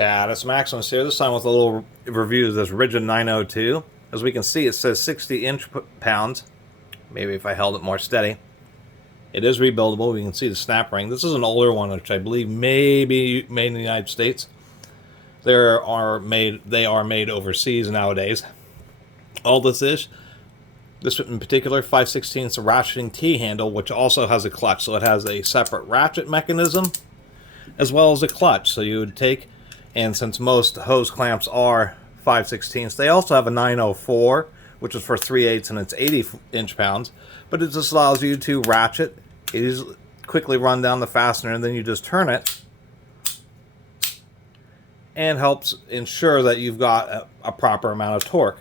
Catus, Maximus here, this time with a little review of this Ridgid 902. As we can see, it says 60 inch-pounds. Maybe if I held it more steady. It is rebuildable. We can see the snap ring. This is an older one, which I believe may be made in the United States. They are made overseas nowadays. All this in particular, 5/16 ratcheting T-handle, which also has a clutch. So it has a separate ratchet mechanism as well as a clutch. So you would take, and since most hose clamps are 5/16, they also have a 904, which is for 3/8 and it's 80 inch-pounds. But it just allows you to ratchet, quickly run down the fastener, and then you just turn it, and helps ensure that you've got a proper amount of torque.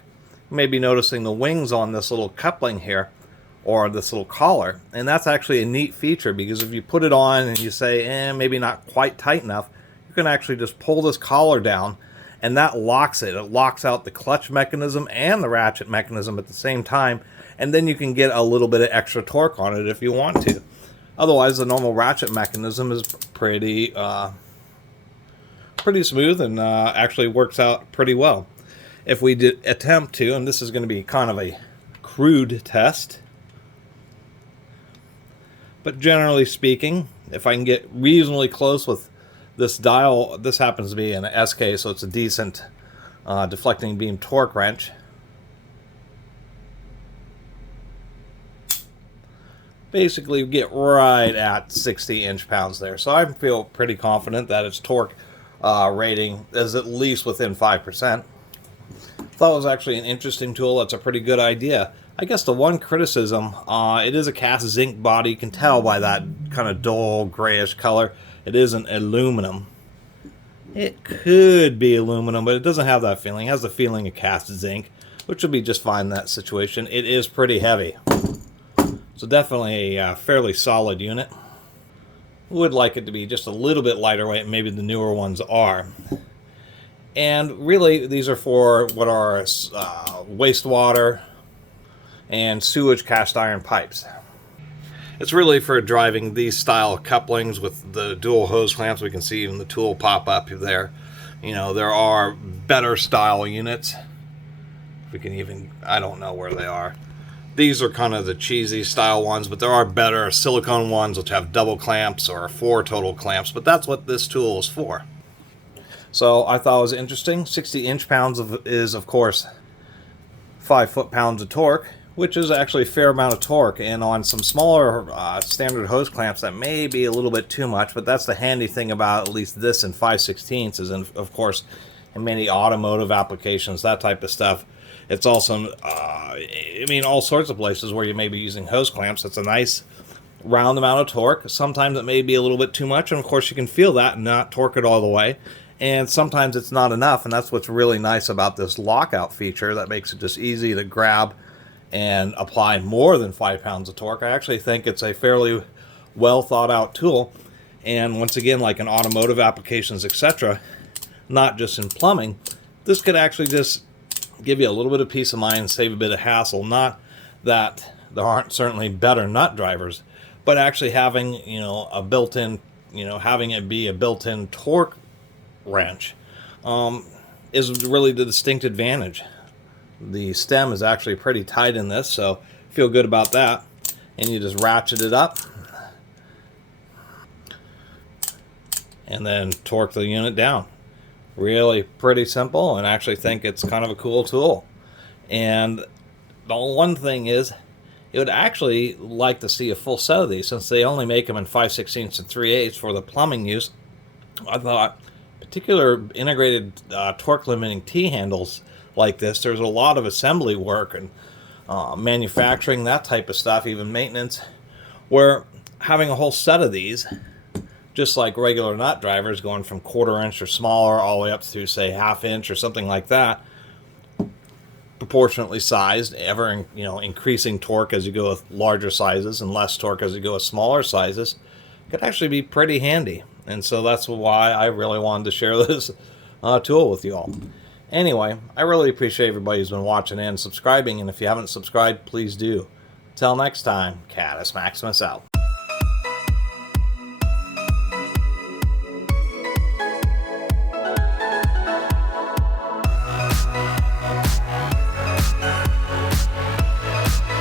You may be noticing the wings on this little coupling here, or this little collar, and that's actually a neat feature, because if you put it on and you say, maybe not quite tight enough, you can actually just pull this collar down, and that locks it. It locks out the clutch mechanism and the ratchet mechanism at the same time, and then you can get a little bit of extra torque on it if you want to. Otherwise, the normal ratchet mechanism is pretty smooth and actually works out pretty well. If we did attempt to, and this is going to be kind of a crude test, but generally speaking, if I can get reasonably close with this dial, this happens to be an SK, so it's a decent deflecting beam torque wrench. Basically get right at 60 inch-pounds there. So I feel pretty confident that its torque rating is at least within 5%. Thought it was actually an interesting tool. That's a pretty good idea. I guess the one criticism, it is a cast zinc body. You can tell by that kind of dull grayish color. It isn't aluminum. It could be aluminum, but it doesn't have that feeling. It has the feeling of cast zinc, which would be just fine in that situation. It is pretty heavy. So definitely a fairly solid unit. Would like it to be just a little bit lighter weight, maybe the newer ones are. And really, these are for what are wastewater and sewage cast iron pipes. It's really for driving these style couplings with the dual hose clamps. We can see even the tool pop up there. You know, there are better style units. We can even, I don't know where they are. These are kind of the cheesy style ones, but there are better silicone ones which have double clamps or 4 total clamps, but that's what this tool is for. So I thought it was interesting. 60 inch-pounds is, of course, 5 foot-pounds of torque, which is actually a fair amount of torque. And on some smaller standard hose clamps, that may be a little bit too much, but that's the handy thing about at least this in 5/16 is, of course, in many automotive applications, that type of stuff. It's also, I mean, all sorts of places where you may be using hose clamps. It's a nice round amount of torque. Sometimes it may be a little bit too much, and of course you can feel that and not torque it all the way. And sometimes it's not enough, and that's what's really nice about this lockout feature that makes it just easy to grab and apply more than 5 pounds of torque. I actually think it's a fairly well thought out tool, and once again, like in automotive applications, etc., not just in plumbing, this could actually just give you a little bit of peace of mind, save a bit of hassle. Not that there aren't certainly better nut drivers, but actually having, you know, a built-in, you know, having it be a built-in torque wrench is really the distinct advantage. The stem is actually pretty tight in this, so feel good about that. And you just ratchet it up and then torque the unit down. Really pretty simple, and I actually think it's kind of a cool tool. And the one thing is, it would actually like to see a full set of these, since they only make them in 5/16 and 3/8 for the plumbing use. I thought particular integrated torque limiting T-handles like this, there's a lot of assembly work and manufacturing, that type of stuff, even maintenance, where having a whole set of these, just like regular nut drivers, going from 1/4 inch or smaller all the way up through, say, 1/2 inch or something like that, proportionately sized, ever, you know, increasing torque as you go with larger sizes and less torque as you go with smaller sizes, could actually be pretty handy. And so that's why I really wanted to share this tool with you all. Anyway, I really appreciate everybody who's been watching and subscribing, and if you haven't subscribed, please do. Till next time, Catus Maximus out.